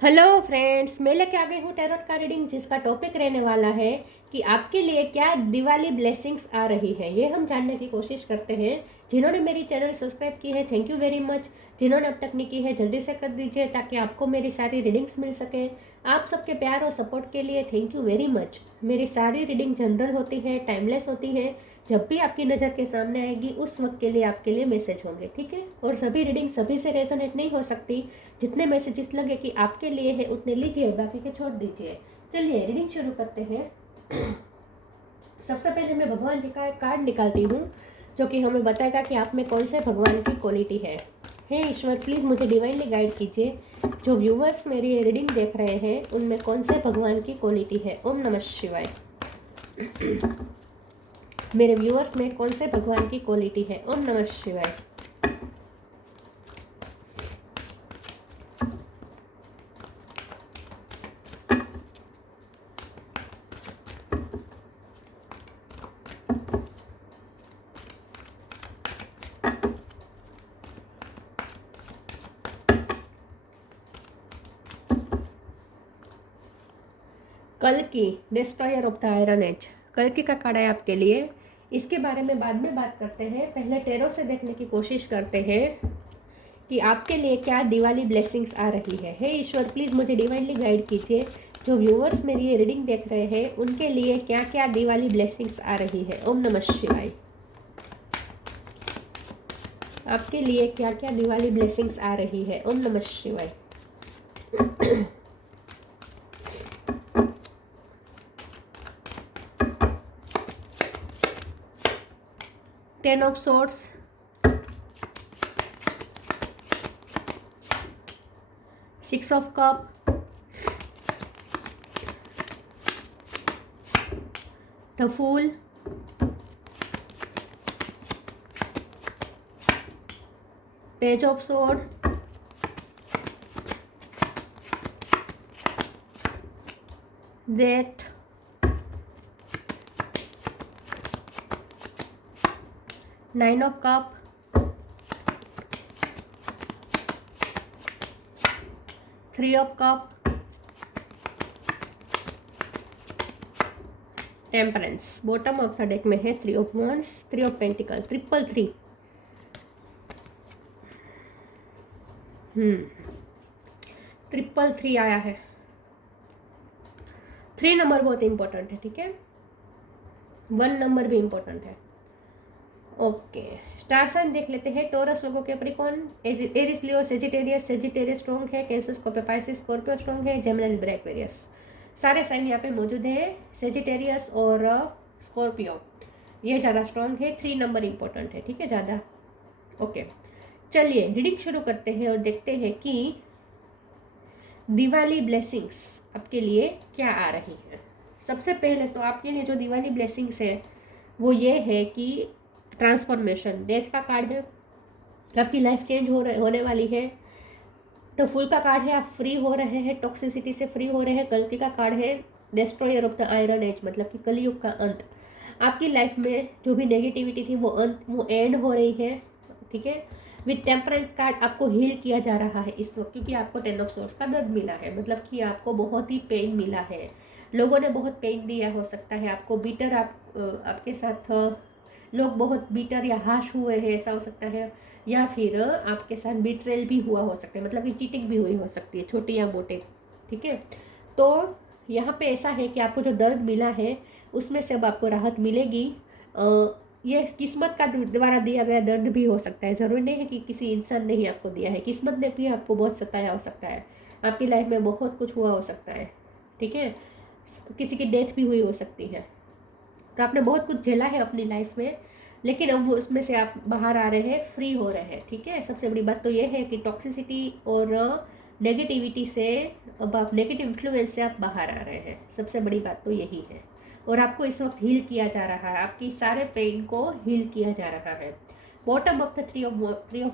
Hello friends, मैं लेके आ गई हूँ टैरोट का रीडिंग जिसका टॉपिक रहने वाला है कि आपके लिए क्या दिवाली ब्लेसिंग्स आ रही है। ये हम जानने की कोशिश करते हैं। जिन्होंने मेरी चैनल सब्सक्राइब की है, थैंक यू वेरी मच। जिन्होंने अब तक नहीं की है, जल्दी से कर दीजिए ताकि आपको मेरी सारी रीडिंग्स मिल सके। आप सबके प्यार और सपोर्ट के लिए थैंक यू वेरी मच। मेरी सारी रीडिंग जनरल होती है, टाइमलेस होती है। जब भी आपकी नज़र के सामने आएगी उस वक्त के लिए आपके लिए मैसेज होंगे, ठीक है। और सभी रीडिंग सभी से रेजोनेट नहीं हो सकती। जितने मैसेजेस लगे कि आपके लिए है उतने लीजिए, बाकी के छोड़ दीजिए। चलिए रीडिंग शुरू करते हैं। सबसे पहले मैं भगवान जी का एक कार्ड निकालती हूँ जो कि हमें बताएगा कि आप में कौन से भगवान की क्वालिटी है। हे ईश्वर, प्लीज़ मुझे डिवाइनली गाइड कीजिए। जो व्यूवर्स मेरी रीडिंग देख रहे हैं उनमें कौन से भगवान की क्वालिटी है। ओम नमः शिवाय। मेरे व्यूअर्स में कौन से भगवान की क्वालिटी है। ओम नमः शिवाय। कल्कि, destroyer of the iron as. कल्कि का कार्ड है आपके लिए। इसके बारे में बाद में बात करते हैं। पहले टेरो से देखने की कोशिश करते हैं कि आपके लिए क्या दिवाली ब्लेसिंग्स आ रही है। हे ईश्वर, प्लीज़ मुझे डिवाइनली गाइड कीजिए। जो व्यूअर्स मेरी ये रीडिंग देख रहे हैं उनके लिए क्या क्या दिवाली ब्लेसिंग्स आ रही है। ओम नमः शिवाय। आपके लिए क्या क्या दिवाली ब्लेसिंग्स आ रही है। ओम नमः शिवाय। 10 of swords, 6 of cup, the fool, page of sword, death, 9 of cup, 3 of cup, temperance. Bottom of the deck में है 3 of wands, 3 of पेंटिकल, 333। 333 आया है। 3 नंबर बहुत इंपॉर्टेंट है, ठीक है। 1 नंबर भी इंपॉर्टेंट है। ओके, स्टार साइन देख लेते हैं। टोरस, लोगों के Capricorn, Aries, Leo, Sagittarius. Sagittarius strong है। Cancer, Scorpio, Pisces, Scorpio strong है। Gemini, Libra, Aquarius. सारे साइन यहाँ पे मौजूद हैं। सेजिटेरियस और स्कॉर्पियो ये ज़्यादा स्ट्रॉन्ग है। 3 नंबर इंपॉर्टेंट है, ठीक है, ज़्यादा। ओके, चलिए रीडिंग शुरू करते हैं और देखते हैं कि दिवाली ब्लेसिंग्स आपके लिए क्या आ रही है। सबसे पहले तो आपके लिए जो दिवाली ब्लेसिंग्स है वो ये है कि ट्रांसफॉर्मेशन। डेथ का कार्ड है, आपकी लाइफ चेंज होने वाली है। तो फुल का कार्ड है, आप फ्री हो रहे हैं, टॉक्सिसिटी से फ्री हो रहे हैं। कल्कि का कार्ड है, destroyer of the iron as, मतलब कि कलयुग का अंत। आपकी लाइफ में जो भी नेगेटिविटी थी वो एंड हो रही है, ठीक है। विद टेम्परेंस कार्ड आपको हील किया जा रहा है इस वक्त, क्योंकि आपको 10 ऑफ सोर्स का दर्द मिला है, मतलब कि आपको बहुत ही पेन मिला है। लोगों ने बहुत पेन दिया हो सकता है आपको। बीटर आपके साथ लोग बहुत बीटर या हाश हुए हैं, ऐसा हो सकता है। या फिर आपके साथ बिट्रेल भी हुआ हो सकता है, मतलब कि चीटिंग भी हुई हो सकती है, छोटी या मोटे, ठीक है। तो यहाँ पे ऐसा है कि आपको जो दर्द मिला है उसमें से अब आपको राहत मिलेगी। ये किस्मत का द्वारा दिया गया दर्द भी हो सकता है। ज़रूरी नहीं है कि किसी इंसान ने ही आपको दिया है, किस्मत ने भी आपको बहुत सताया हो सकता है। आपकी लाइफ में बहुत कुछ हुआ हो सकता है, ठीक है। किसी की डेथ भी हुई हो सकती है। तो आपने बहुत कुछ झेला है अपनी लाइफ में, लेकिन अब वो उसमें से आप बाहर आ रहे हैं, फ्री हो रहे हैं, ठीक है। सबसे बड़ी बात तो ये है कि टॉक्सिसिटी और नेगेटिविटी से, अब आप नेगेटिव इन्फ्लुएंस से आप बाहर आ रहे हैं। सबसे बड़ी बात तो यही है। और आपको इस वक्त हील किया जा रहा है, आपकी सारे पेन को हील किया जा रहा है। Bottom of the three of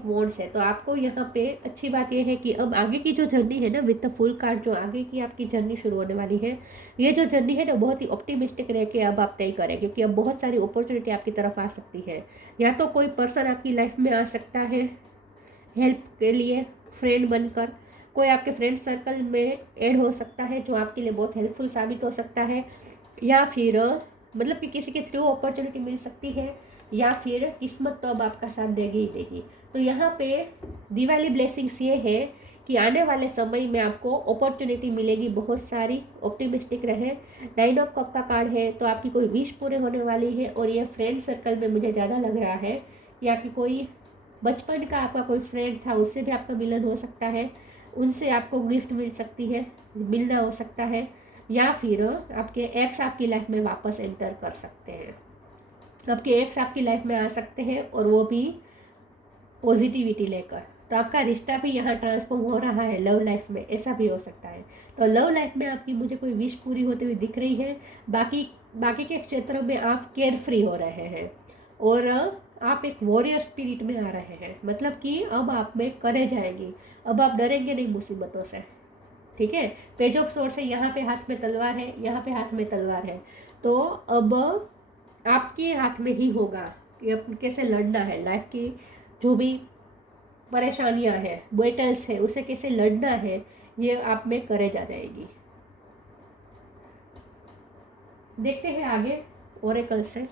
wands है। तो आपको यहाँ पे अच्छी बात यह है कि अब आगे की जो जर्नी है ना, विद द फुल कार्ड, जो आगे की आपकी जर्नी शुरू होने वाली है, ये जो जर्नी है ना बहुत ही ऑप्टिमिस्टिक रह के अब आप तय करें, क्योंकि अब बहुत सारी अपॉर्चुनिटी आपकी तरफ आ सकती है। या तो कोई पर्सन आपकी लाइफ में आ सकता है हेल्प के लिए, फ्रेंड बनकर। कोई आपके फ्रेंड सर्कल में ऐड हो सकता है जो आपके लिए बहुत हेल्पफुल साबित हो सकता है, या फिर मतलब कि किसी के थ्रू अपॉर्चुनिटी मिल सकती है, या फिर किस्मत तो अब आपका साथ देगी ही देगी। तो यहाँ पे दिवाली ब्लेसिंग्स ये है कि आने वाले समय में आपको अपॉर्चुनिटी मिलेगी बहुत सारी, ऑप्टिमिस्टिक रहे। 9 ऑफ कप का कार्ड है, तो आपकी कोई विश पूरे होने वाली है। और ये फ्रेंड सर्कल में मुझे ज़्यादा लग रहा है कि आपकी कोई बचपन का आपका कोई फ्रेंड था, उससे भी आपका मिलन हो सकता है, उनसे आपको गिफ्ट मिल सकती है, मिलना हो सकता है, या फिर आपके एक्स आपकी लाइफ में वापस एंटर कर सकते हैं। आपके एक्स आपकी लाइफ में आ सकते हैं और वो भी पॉजिटिविटी लेकर। तो आपका रिश्ता भी यहाँ ट्रांसफॉर्म हो रहा है लव लाइफ में, ऐसा भी हो सकता है। तो लव लाइफ में आपकी मुझे कोई विश पूरी होती हुई दिख रही है। बाकी बाकी के क्षेत्रों में आप केयर फ्री हो रहे हैं और आप एक वॉरियर स्पिरिट में आ रहे हैं, मतलब कि अब आप में करेज आएगी, अब आप डरेंगे नहीं मुसीबतों से। ठीक है, पेज ऑफ सोर्स है, यहाँ पे हाथ में तलवार है, यहाँ पे हाथ में तलवार है। तो अब आपके हाथ में ही होगा कि अब कैसे लड़ना है, लाइफ की जो भी परेशानियां हैं, बैटल्स है, उसे कैसे लड़ना है, ये आप में करेज आ जाएगी। देखते हैं आगे ओरेकल से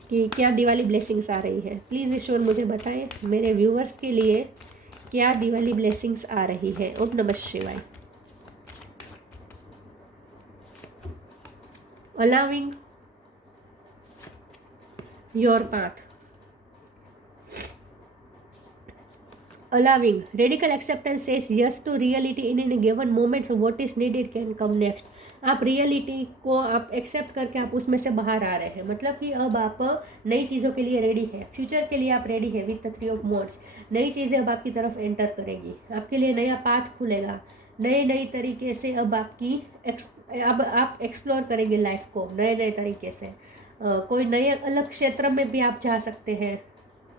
कि क्या दिवाली ब्लेसिंग्स आ रही है। प्लीज़ ईश्वर मुझे बताएं मेरे व्यूवर्स के लिए क्या दिवाली ब्लेसिंग्स आ रही है। ओम नमः शिवाय। Allowing your path, allowing radical acceptance says yes to reality in a given moment, so what is needed can come next। आप रियलिटी को आप एक्सेप्ट करके आप उसमें से बाहर आ रहे हैं, मतलब कि अब आप नई चीज़ों के लिए रेडी है, फ्यूचर के लिए आप रेडी है विद द 3 ऑफ मोड्स। नई चीज़ें अब आपकी तरफ एंटर करेगी, आपके लिए नया पाथ खुलेगा, नए नए तरीके से अब आपकी अब आप एक्सप्लोर करेंगे लाइफ को नए नए तरीके से। कोई नए अलग क्षेत्र में भी आप जा सकते हैं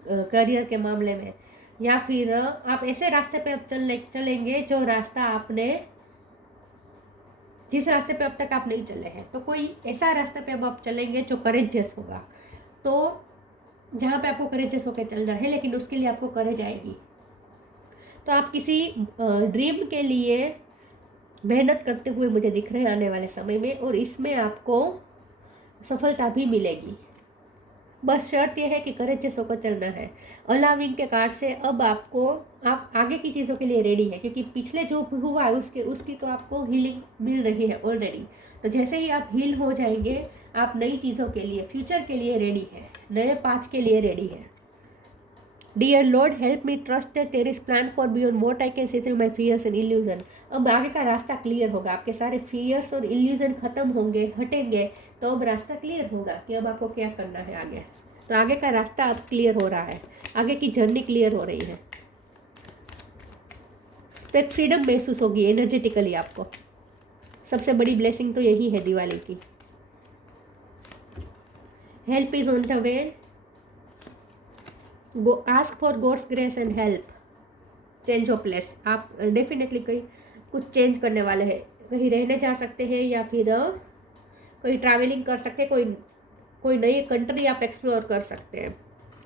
करियर के मामले में, या फिर आप ऐसे रास्ते पे अब चलेंगे जो रास्ता आपने जिस रास्ते पे अब तक आप नहीं चले हैं, तो कोई ऐसा रास्ते पे अब आप चलेंगे जो करेजियस होगा। तो जहाँ पे आपको करेजियस होकर चलना है, लेकिन उसके लिए आपको करेज आएगी। तो आप किसी ड्रीम के लिए मेहनत करते हुए मुझे दिख रहे हैं आने वाले समय में, और इसमें आपको सफलता भी मिलेगी। बस शर्त यह है कि करेजियस होकर चलना है। अलाविंग के कार्ड से अब आपको आप आगे की चीज़ों के लिए रेडी है, क्योंकि पिछले जो हुआ है उसकी तो आपको हीलिंग मिल रही है ऑलरेडी। तो जैसे ही आप हील हो जाएंगे, आप नई चीज़ों के लिए, फ्यूचर के लिए रेडी है, नए पाथ के लिए रेडी है। Dear lord help me trust that there is plan for beyond what I can see through my fears and illusion. अब आगे का रास्ता क्लियर होगा, आपके सारे फियर्स और इल्यूजन खत्म होंगे, हटेंगे। तो अब रास्ता क्लियर होगा कि अब आपको क्या करना है आगे। तो आगे का रास्ता अब क्लियर हो रहा है, आगे की जर्नी क्लियर हो रही है। तो एक फ्रीडम महसूस होगी एनर्जेटिकली आपको। सबसे बड़ी ब्लेसिंग तो यही है दिवाली की। Help is on the way, go ask for God's grace and help. Change of place, आप डेफिनेटली कहीं कुछ चेंज करने वाले हैं, कहीं रहने जा सकते हैं, या फिर कोई ट्रैवलिंग कर सकते हैं, कोई नई कंट्री आप एक्सप्लोर कर सकते हैं,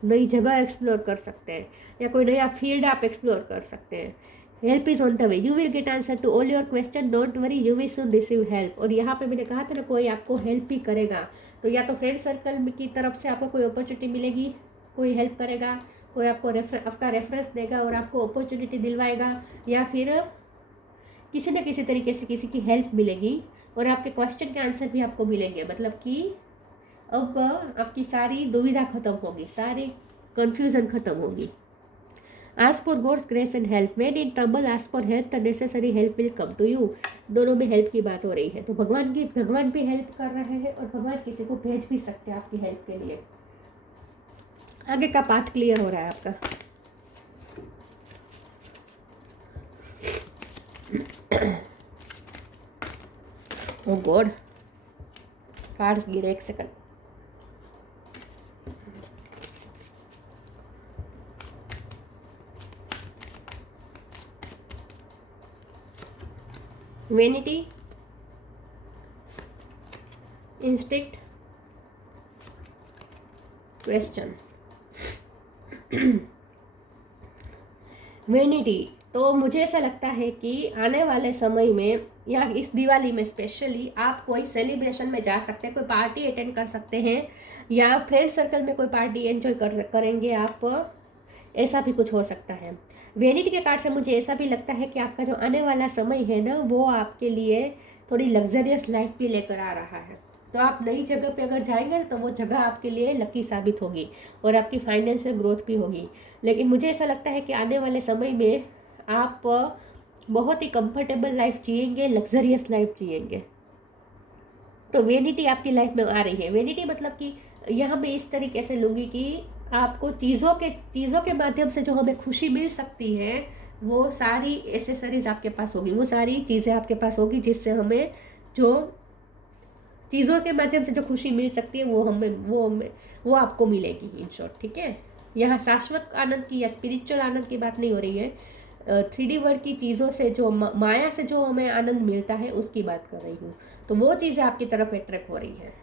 नई जगह एक्सप्लोर कर सकते हैं, या कोई नया फील्ड आप एक्सप्लोर कर सकते हैं। Help is on the way, you will get answer to all your question, don't worry, you will soon receive help. और यहाँ पे मैंने कहा था ना, कोई आपको हेल्प ही करेगा। तो या तो फ्रेंड सर्कल की तरफ से आपको कोई अपॉर्चुनिटी मिलेगी, कोई हेल्प करेगा, कोई आपको आपका रेफरेंस देगा और आपको अपॉर्चुनिटी दिलवाएगा, या फिर किसी न किसी तरीके से किसी की हेल्प मिलेगी और आपके क्वेश्चन के आंसर भी आपको मिलेंगे। मतलब कि अब आपकी सारी दुविधा खत्म होगी, सारी कन्फ्यूज़न खत्म होगी। Ask for God's grace and help, when in trouble ask for help, the necessary help will come to you. दोनों में हेल्प की बात हो रही है। तो भगवान भी हेल्प कर रहे हैं और भगवान किसी को भेज भी सकते हैं आपकी हेल्प के लिए। आगे का पाथ क्लियर हो रहा है आपका। ओ गॉड, कार्ड्स गिरे, एक second. Vanity, instinct, question. Vanity, तो मुझे ऐसा लगता है कि आने वाले समय में या इस दिवाली में स्पेशली आप कोई सेलिब्रेशन में जा सकते हैं, कोई पार्टी अटेंड कर सकते हैं, या फ्रेंड सर्कल में कोई पार्टी एंजॉय करेंगे आप, ऐसा भी कुछ हो सकता है। वेनिटी के कार्ड से मुझे ऐसा भी लगता है कि आपका जो आने वाला समय है ना, वो आपके लिए थोड़ी लग्जरियस लाइफ भी लेकर आ रहा है। तो आप नई जगह पे अगर जाएंगे तो वो जगह आपके लिए लकी साबित होगी और आपकी फाइनेंशियल ग्रोथ भी होगी। लेकिन मुझे ऐसा लगता है कि आने वाले समय में आप बहुत ही कंफर्टेबल लाइफ जिएंगे, लग्जरियस लाइफ जिएंगे। तो वेनिटी आपकी लाइफ में आ रही है। वेनिटी मतलब कि यहाँ मैं इस तरीके से लूँगी कि आपको चीज़ों के माध्यम से जो हमें खुशी मिल सकती है, वो सारी एसेसरीज आपके पास होगी, वो सारी चीज़ें आपके पास होगी जिससे हमें जो चीज़ों के माध्यम से जो खुशी मिल सकती है वो आपको मिलेगी इन शॉर्ट। ठीक है, यहाँ शाश्वत आनंद की या स्पिरिचुअल आनंद की बात नहीं हो रही है। 3D वर्ल्ड की चीज़ों से जो माया से जो हमें आनंद मिलता है उसकी बात कर रही हूँ। तो वो चीज़ें आपकी तरफ अट्रैक्ट हो रही है।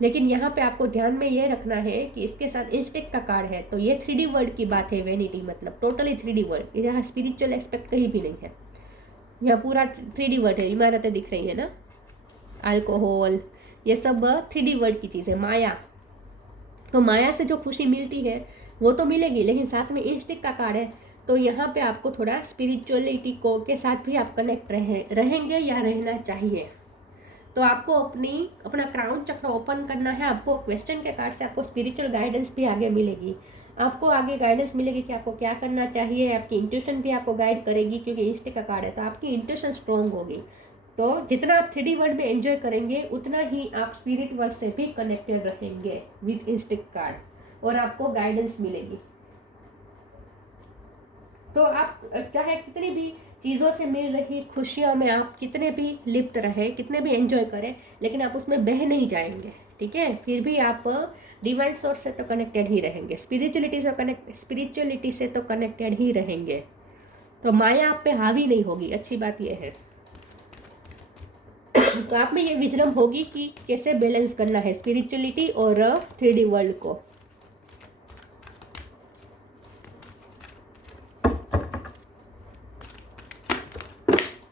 लेकिन यहाँ पे आपको ध्यान में ये रखना है कि इसके साथ इंस्टेक का कार्ड है, तो ये 3D वर्ल्ड की बात है। वेनिटी मतलब टोटली 3D वर्ल्ड, यहाँ स्पिरिचुअल एस्पेक्ट कहीं भी नहीं है। यहाँ पूरा 3D वर्ल्ड है, इमारतें दिख रही है ना, अल्कोहल, ये सब 3D वर्ल्ड की चीज़ है, माया। तो माया से जो खुशी मिलती है वो तो मिलेगी, लेकिन साथ में इंस्टिक का कार्ड है, तो यहाँ पे आपको थोड़ा स्पिरिचुअलिटी को के साथ भी आप कनेक्ट रहेंगे या रहना चाहिए। तो आपको अपना क्राउन चक्र ओपन करना है। आपको क्वेश्चन के कार्ड से आपको स्पिरिचुअल गाइडेंस भी आगे मिलेगी, आपको आगे गाइडेंस मिलेगी कि आपको क्या करना चाहिए। आपकी इंट्यूशन भी आपको गाइड करेगी, क्योंकि इंस्टिक का कार्ड है तो आपकी इंट्यूशन स्ट्रॉन्ग होगी। तो जितना आप 3D वर्ल्ड में एंजॉय करेंगे उतना ही आप स्पिरिट वर्ल्ड से भी कनेक्टेड रहेंगे विद इंस्टिक कार्ड, और आपको गाइडेंस मिलेगी। तो आप चाहे कितनी भी चीज़ों से मिल रही खुशियों में आप कितने भी लिप्त रहे, कितने भी एंजॉय करें, लेकिन आप उसमें बह नहीं जाएंगे। ठीक है, फिर भी आप डिवाइन सोर्स से तो कनेक्टेड ही रहेंगे, स्पिरिचुअलिटी से तो कनेक्टेड ही रहेंगे। तो माया आप पे हावी नहीं होगी, अच्छी बात यह है। तो आप में ये विजडम होगी कि कैसे बैलेंस करना है स्पिरिचुअलिटी और 3D वर्ल्ड को।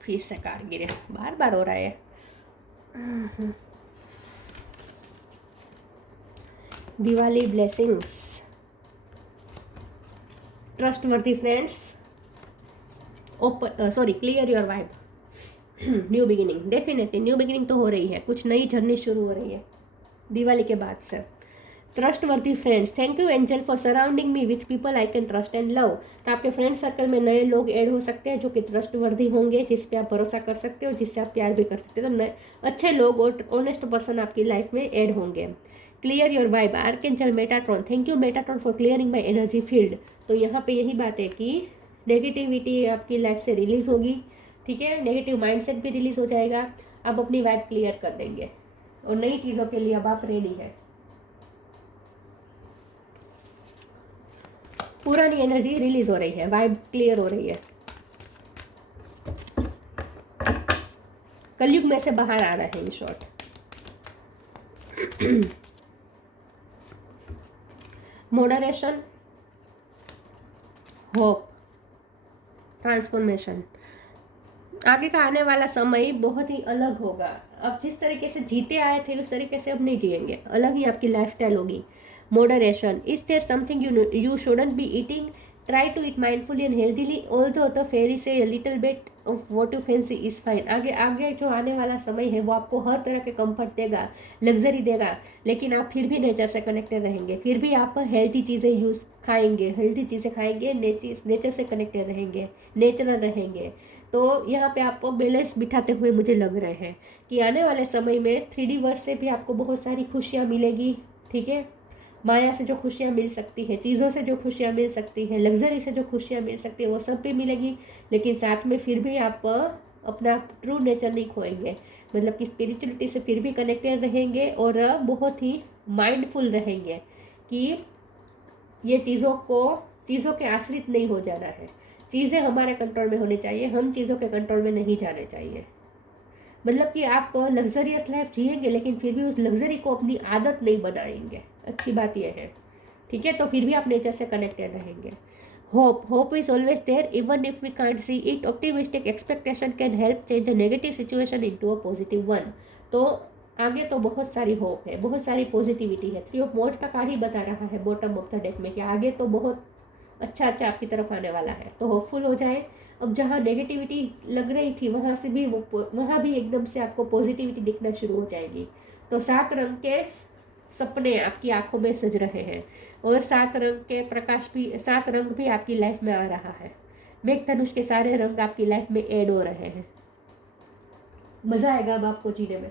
फिर से कार्ड गिरे, बार बार हो रहा है। Diwali blessings, trustworthy friends, open clear your vibe, new beginning, definitely new beginning तो हो रही है, कुछ नई जर्नी शुरू हो रही है दिवाली के बाद से। Trustworthy friends, thank you angel for surrounding me with people I can trust and love. तो आपके फ्रेंड सर्कल में नए लोग ऐड हो सकते हैं जो कि ट्रस्टवर्दी होंगे, जिस पे आप भरोसा कर सकते हो, जिससे आप प्यार भी कर सकते हो। तो नए अच्छे लोग और ऑनेस्ट पर्सन आपकी लाइफ में ऐड होंगे। Clear your vibe, archangel Metatron, thank you Metatron for clearing my energy field. तो यहाँ पे यही बात है कि नेगेटिविटी आपकी लाइफ से रिलीज होगी। ठीक है, नेगेटिव माइंडसेट भी रिलीज हो जाएगा, आप अपनी वाइब क्लियर कर देंगे और नई चीज़ों के लिए अब आप रेडी है। पुरानी एनर्जी रिलीज हो रही है, वाइब क्लियर हो रही है, कलयुग में से बाहर आ रहा है in short. Moderation, hope, transformation. आगे का आने वाला समय बहुत ही अलग होगा। अब जिस तरीके से जीते आए थे उस तरीके से अब नहीं जिएंगे, अलग ही आपकी लाइफस्टाइल होगी। Moderation, is there something you shouldn't be eating, try to eat mindfully and healthily, although the very say little bit of what you fancy is fine. आगे आगे जो आने वाला समय है वो आपको हर तरह के कंफर्ट देगा, लग्जरी देगा, लेकिन आप फिर भी नेचर से कनेक्टेड रहेंगे, फिर भी आप हेल्थी चीज़ें हेल्थी चीज़ें खाएंगे, नेचर से कनेक्टेड रहेंगे, नेचुरल रहेंगे। तो यहाँ पे आपको बैलेंस बिठाते हुए मुझे लग रहे हैं कि आने वाले समय में 3D वर्ल्ड से भी आपको बहुत सारी खुशियाँ मिलेगी। ठीक है, माया से जो खुशियाँ मिल सकती है, चीज़ों से जो खुशियाँ मिल सकती है, लग्जरी से जो खुशियाँ मिल सकती है, वो सब भी मिलेगी। लेकिन साथ में फिर भी आप अपना ट्रू नेचर नहीं खोएंगे, मतलब कि स्पिरिचुअलिटी से फिर भी कनेक्टेड रहेंगे और बहुत ही माइंडफुल रहेंगे कि ये चीज़ों के आश्रित नहीं हो जाना है। चीज़ें हमारे कंट्रोल में होनी चाहिए, हम चीज़ों के कंट्रोल में नहीं जाने चाहिए। मतलब कि आप लग्जरियस लाइफ जिएंगे लेकिन फिर भी उस लग्जरी को अपनी आदत नहीं बनाएंगे, अच्छी बात यह है। ठीक है, तो फिर भी आप नेचर से कनेक्टेड रहेंगे। Hope is always there even if we can't see it. Optimistic expectation can help change a negative situation into a positive one. तो आगे तो बहुत सारी होप है, बहुत सारी पॉजिटिविटी है। 3 ऑफ वॉन्ड्स का कार्ड ही बता रहा है बॉटम ऑफ द डेक में कि आगे तो बहुत अच्छा आपकी तरफ आने वाला है। तो होपफुल हो जाए। अब जहाँ नेगेटिविटी लग रही थी वहाँ से भी वहाँ भी एकदम से आपको पॉजिटिविटी दिखना शुरू हो जाएगी। तो 7 रंग के सपने आपकी आंखों में सज रहे हैं और 7 रंग के प्रकाश भी, 7 रंग भी आपकी लाइफ में आ रहा है। मेघधनुष के सारे रंग आपकी लाइफ में ऐड हो रहे हैं। मजा आएगा अब आपको जीने में।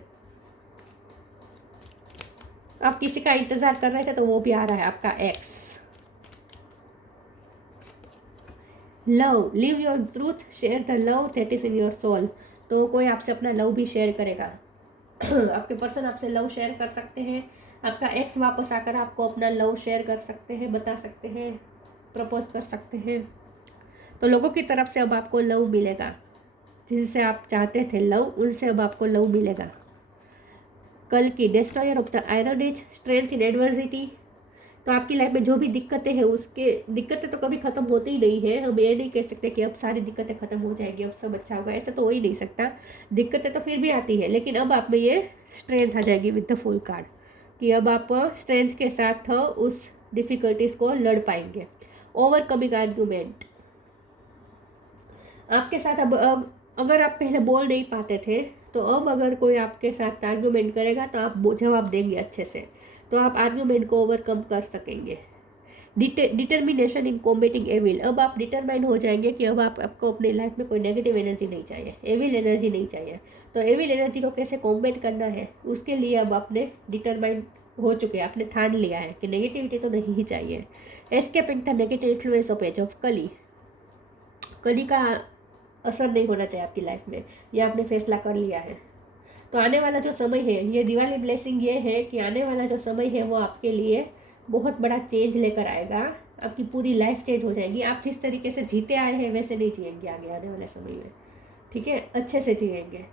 आप किसी का इंतजार कर रहे थे तो वो भी आ रहा है, आपका ex. Love, live your truth, share the love that is in your soul. तो कोई आपसे अपना लव भी शेयर करेगा। आपके पर्सन आपसे लव शेयर कर सकते हैं। आपका एक्स वापस आकर आपको अपना लव शेयर कर सकते हैं, बता सकते हैं, प्रपोज कर सकते हैं। तो लोगों की तरफ से अब आपको लव मिलेगा। जिनसे आप चाहते थे लव, उनसे अब आपको लव मिलेगा। कल की destroyer of the iron age, strength in adversity. तो आपकी लाइफ में जो भी दिक्कतें हैं, उसके दिक्कतें तो कभी ख़त्म होती ही नहीं है। हम ये नहीं कह सकते कि अब सारी दिक्कतें ख़त्म हो जाएगी, अब सब अच्छा होगा, ऐसा तो हो ही नहीं सकता। दिक्कतें तो फिर भी आती है, लेकिन अब आप में ये स्ट्रेंथ आ जाएगी विद द फुल कार्ड कि अब आप स्ट्रेंथ के साथ उस डिफ़िकल्टीज़ को लड़ पाएंगे। ओवरकमिंग आर्ग्यूमेंट आपके साथ। अब अगर आप पहले बोल नहीं पाते थे, तो अब अगर कोई आपके साथ आर्ग्यूमेंट करेगा तो आप जवाब देंगे अच्छे से, तो आप आर्ग्यूमेंट को ओवरकम कर सकेंगे। डिटर्मिनेशन इन कॉम्बेटिंग एविल, अब आप डिटरमाइन हो जाएंगे कि अब आपको अपनी लाइफ में कोई नेगेटिव एनर्जी नहीं चाहिए, एविल एनर्जी नहीं चाहिए। तो एविल एनर्जी को कैसे कॉम्बेट करना है, उसके लिए अब आपने डिटरमाइन हो चुके हैं, आपने ठान लिया है कि नेगेटिविटी तो नहीं ही चाहिए। Escaping the negative influence of age of Kali, Kali का असर नहीं होना चाहिए आपकी लाइफ में, ये आपने फैसला कर लिया है। तो आने वाला जो समय है, ये दिवाली ब्लेसिंग ये है कि आने वाला जो समय है वो आपके लिए बहुत बड़ा चेंज लेकर आएगा। आपकी पूरी लाइफ चेंज हो जाएगी। आप जिस तरीके से जीते आए हैं वैसे नहीं जिएंगे आगे आने वाले समय में, ठीक है, अच्छे से जिएंगे।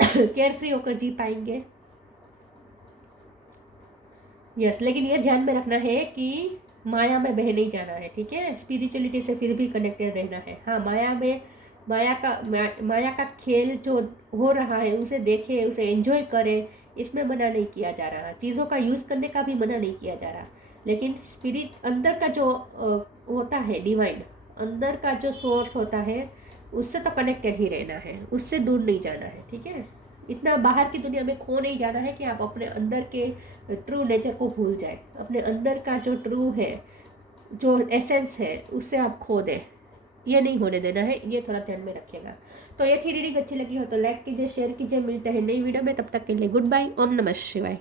केयर फ्री होकर जी पाएंगे। यस, लेकिन ये ध्यान में रखना है कि माया में बह नहीं जाना है, ठीक है। स्पिरिचुअलिटी से फिर भी कनेक्टेड रहना है। हाँ, माया का खेल जो हो रहा है उसे देखें, उसे एंजॉय करें, इसमें मना नहीं किया जा रहा। चीज़ों का यूज़ करने का भी मना नहीं किया जा रहा, लेकिन स्पिरिट अंदर का जो होता है, डिवाइन अंदर का जो सोर्स होता है, उससे तो कनेक्टेड ही रहना है, उससे दूर नहीं जाना है, ठीक है। इतना बाहर की दुनिया में खो नहीं जाना है कि आप अपने अंदर के ट्रू नेचर को भूल जाए। अपने अंदर का जो ट्रू है, जो एसेंस है, उससे आप खो दें, ये नहीं होने देना है। ये थोड़ा ध्यान में रखिएगा। तो ये थी रीडिंग अच्छी लगी हो तो लाइक कीजिए, शेयर कीजिए। मिलते हैं नई वीडियो में, तब तक के लिए गुड बाय। ओम नमः शिवाय।